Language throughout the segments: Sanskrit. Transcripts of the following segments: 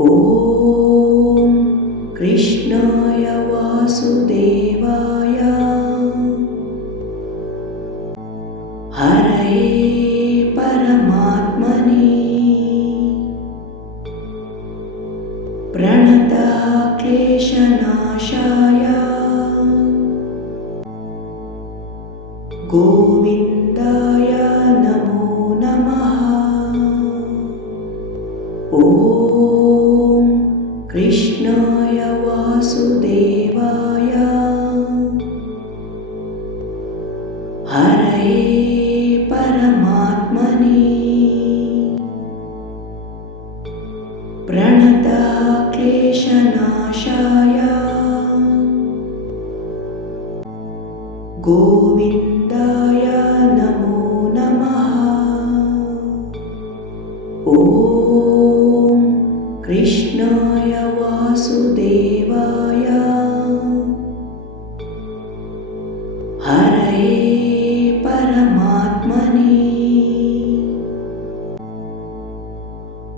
ॐ कृष्णाय वासुदेवाय। हरये परमात्मने। प्रणताक्लेशनाशाय।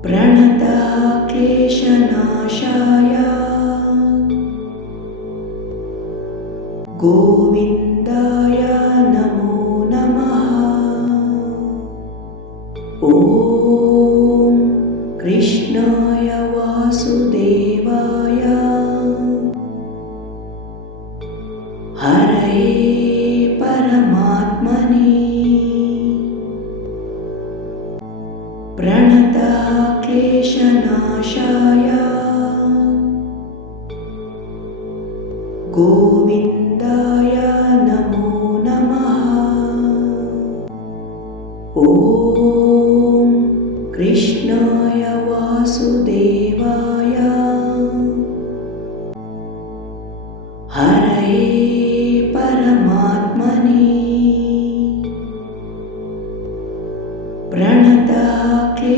प्रणताक्लेशनाशाय। गोविन्द प्रणताक्लेशनाशाय।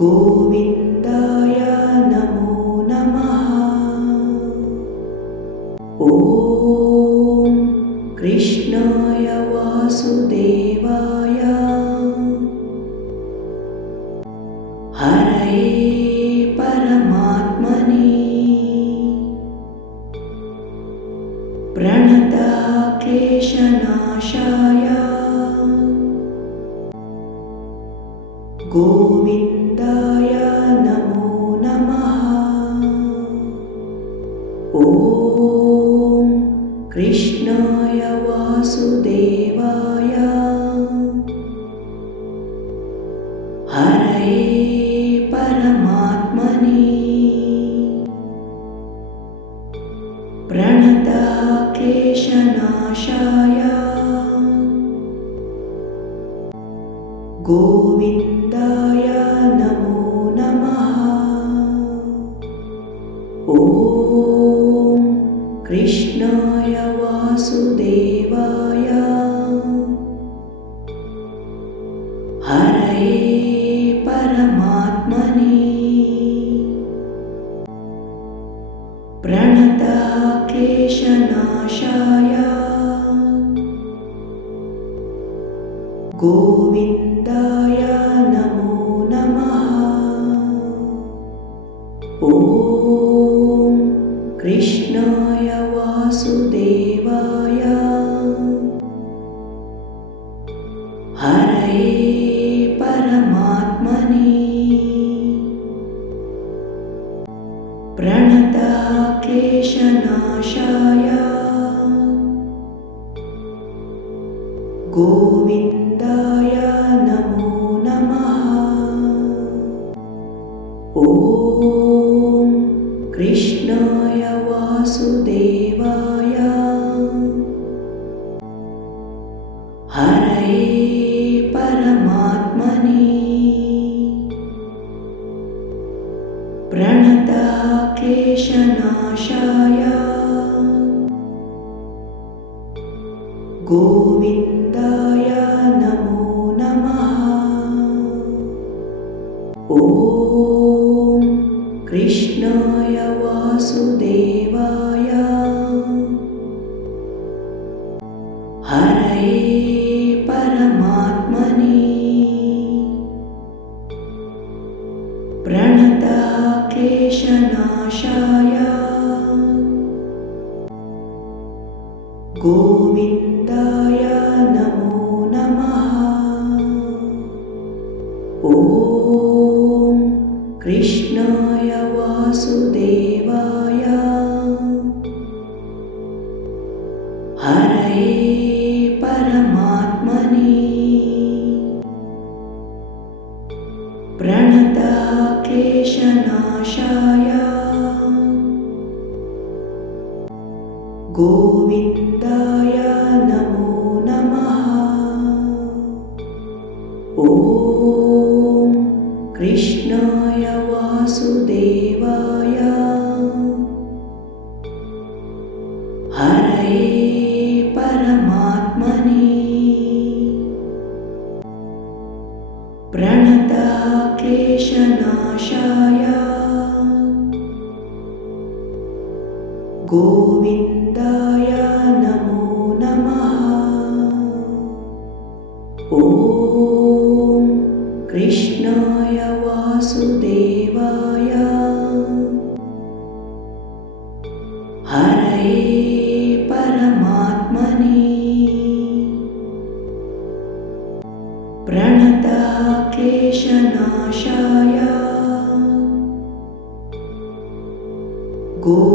गोविन्द प्रणताक्लेशनाशाय। गोविन्दाय नमो नमः। ॐ कृष्णाय वासुदेवा प्रणताक्लेशनाशाय। गोविन्द प्रणताक्लेशनाशाय। गोविन्दाय नमो नमः। ॐ कृष्णाय वासुदेवाय। प्रणतः क्लेशनाशाय गोविन्दाय नमो नमः। ॐ कृष्णाय वासुदेवाय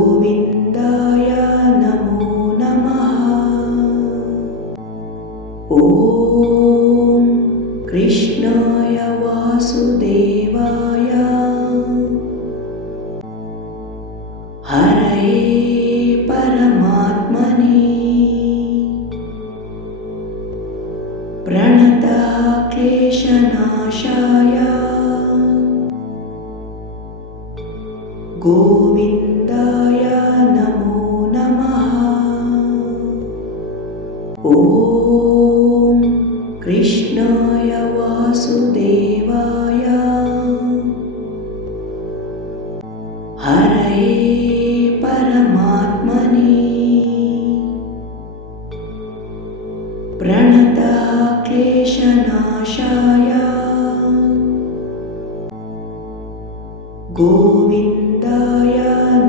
गोविन्दाय नमो नमः। ॐ कृष्णाय वासुदेवाय। हरये परमात्मने। प्रणतः क्लेशनाशाय गोविन्दाय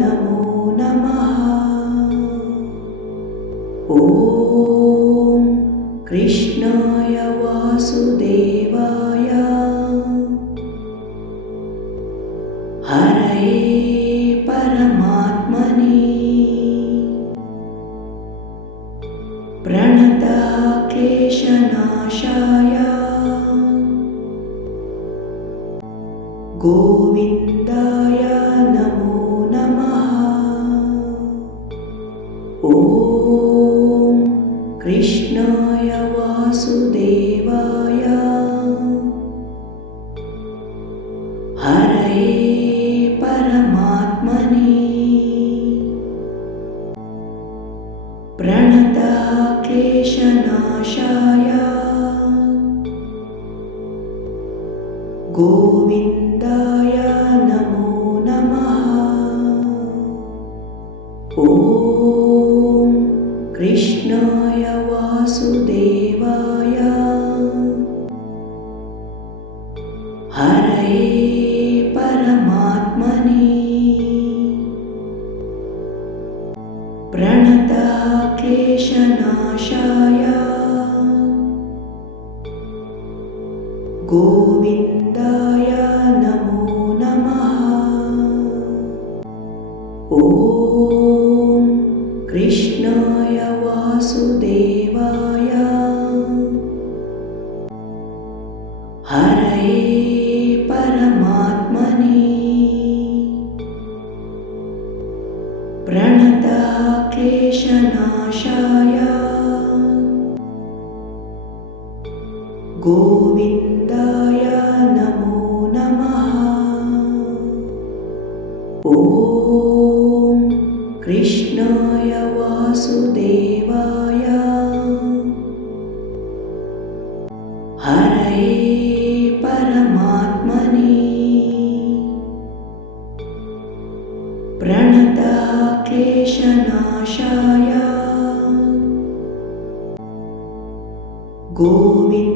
नमो नमः। ॐ कृष्णाय वासुदेवाय। हरये परमात्मने। प्रणतः क्लेशनाशाय गोविन्दाय हरये परमात्मने। प्रणतः क्लेशनाशाय गोविन्दाय नमः प्रणतः क्लेशनाशाय गोविन्दाय नमो नमः। ॐ कृष्णाय वासुदेवाय नमो नमः। ॐ कृष्णाय वासुदेवाय। हरये परमात्मने। प्रणतः क्लेशनाशाय गोविन्दाय नमो नमः